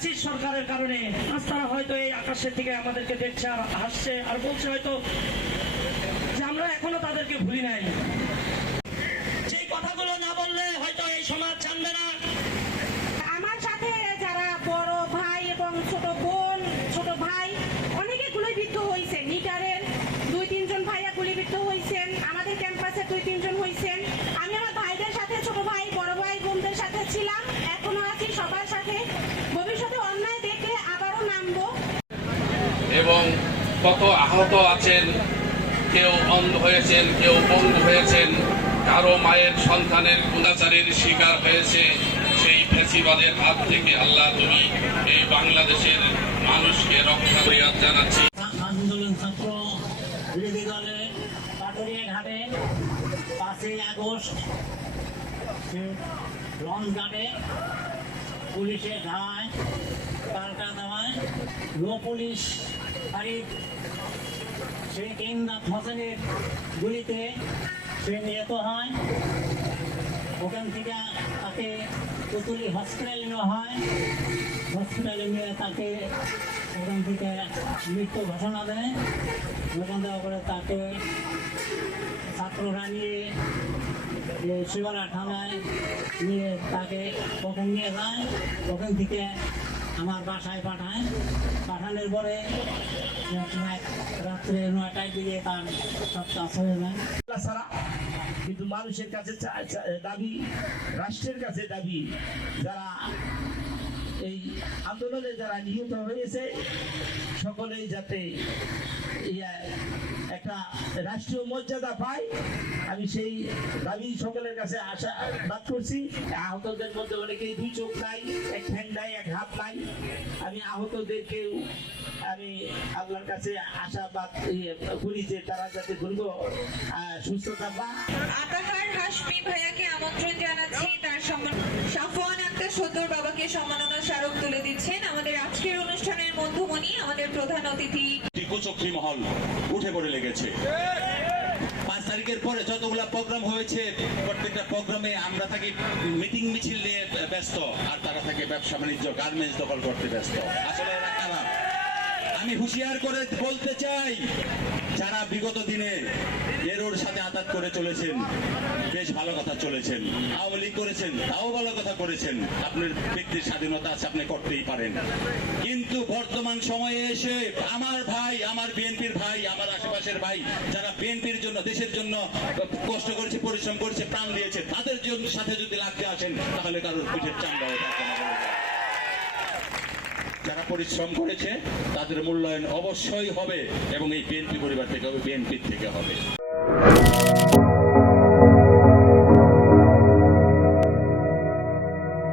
ফ্যাসিস সরকারের কারণে আজ তারা হয়তো এই আকাশের থেকে আমাদেরকে দেখছে আর হাসছে আর বলছে হয়তো যে আমরা এখনও তাদেরকে ভুলি নাই। যেই কথাগুলো না বললে হয়তো এই সমাজ জানবে না। আমার সাথে যারা বড় ভাই এবং ছোট বোন, ছোট ভাই, অনেকে দুই, তিনজন ভাইয়া হয়েছেন আমাদের ক্যাম্পাসে দুই, তিনজন হয়েছেন আমি আমার ভাইদের সাথে, ছোট ভাই, বড় ভাই, বোনদের সাথে ছিলাম এখনও আছি সবার সাথে ভবিষ্যতে অন্যায় দেখলে আবারও নামবো এবং কত আহত আছেন, কেউ অন্ধ হয়েছেন, কেউ পঙ্গু হয়েছেন, কারও মায়ের সন্তানের গুণাচারের শিকার হয়েছে, সেই ফেসিবাদের হাত থেকে আল্লাহ তুমি এই বাংলাদেশের মানুষকে রক্ষা করিয়া জানাচ্ছি। আন্দোলন ছাত্র পুলিশের ধাওয়ায় পাল্টা দেওয়ায় লো পুলিশ ফাঁড়ির শেখ ইমদাদ হোসেনের গুলিতে সে নিহত হয়। ওখান থেকে তাকে পুতুলি হসপিটালে নেওয়া হয়। হসপিটালে নিয়ে তাকে ওখান থেকে মৃত্যু ঘোষণা দেয়। ঘোষণা দেওয়ার পরে তাকে ছাত্ররা নিয়ে শিবরা থানায় নিয়ে তাকে ওখানে নিয়ে যায়। ওখান থেকে আমার বাসায় পাঠায়। পাঠানোর পরে রাত্রে নয়টায় দিকে তার কাজ হয়ে যায় সারা কিন্তু মানুষের কাছে দাবি, রাষ্ট্রের কাছে দাবি, যারা এই আন্দোলনে যারা নিহত হয়েছে সকলেই যাতে একটা রাষ্ট্রীয় মর্যাদা পায় আমি সেই দাবি সকলের কাছে আশা বাদ করছি। আহতদের মধ্যে অনেকেই দুই চোখ নাই এক ঠ্যাং নাই এক হাত নাই। আমি আহতদেরকেও আমি আল্লাহর কাছে আশাবাদ ইয়ে করি যে তারা যাতে আহ, সুস্থতা পায়। ভাইয়াকে আমন্ত্রণ জানাচ্ছি তার সম্মান সদ্দর বাবাকে সম্মাননা স্মারক তুলে দিচ্ছেন আমাদের আজকের অনুষ্ঠানের মধ্যমণি, আমাদের প্রধান অতিথি। কুচক্রী মহল উঠে পড়ে লেগেছে। পাঁচ তারিখের পরে যতগুলা প্রোগ্রাম হয়েছে, প্রত্যেকটা প্রোগ্রামে আমরা থাকি মিটিং মিছিল নিয়ে ব্যস্ত, আর তারা থাকে ব্যবসা বাণিজ্য গার্মেন্টস দখল করতে ব্যস্ত। আসলে আমি হুঁশিয়ার করে বলতে চাই, যারা বিগত দিনে এরোর সাথে আঘাত করে চলেছেন, বেশ ভালো কথা চলেছেন। আওয়ামী লীগ করেছেন, তাও ভালো কথা করেছেন। আপনার ব্যক্তির স্বাধীনতা আছে, আপনি করতেই পারেন। কিন্তু বর্তমান সময়ে এসে আমার ভাই, আমার বিএনপির ভাই, আমার আশেপাশের ভাই, যারা বিএনপির জন্য, দেশের জন্য কষ্ট করেছে, পরিশ্রম করেছে, প্রাণ দিয়েছে, তাদের জন্য সাথে যদি লাগতে আসেন, তাহলে কারোর পিঠের চামড়া হয়ে থাকবে না বলে যায়। যারা পরিশ্রম করেছে, তাদের মূল্যায়ন অবশ্যই হবে এবং এই বিএনপি পরিবার থেকে হবে বিএনপির থেকে হবে।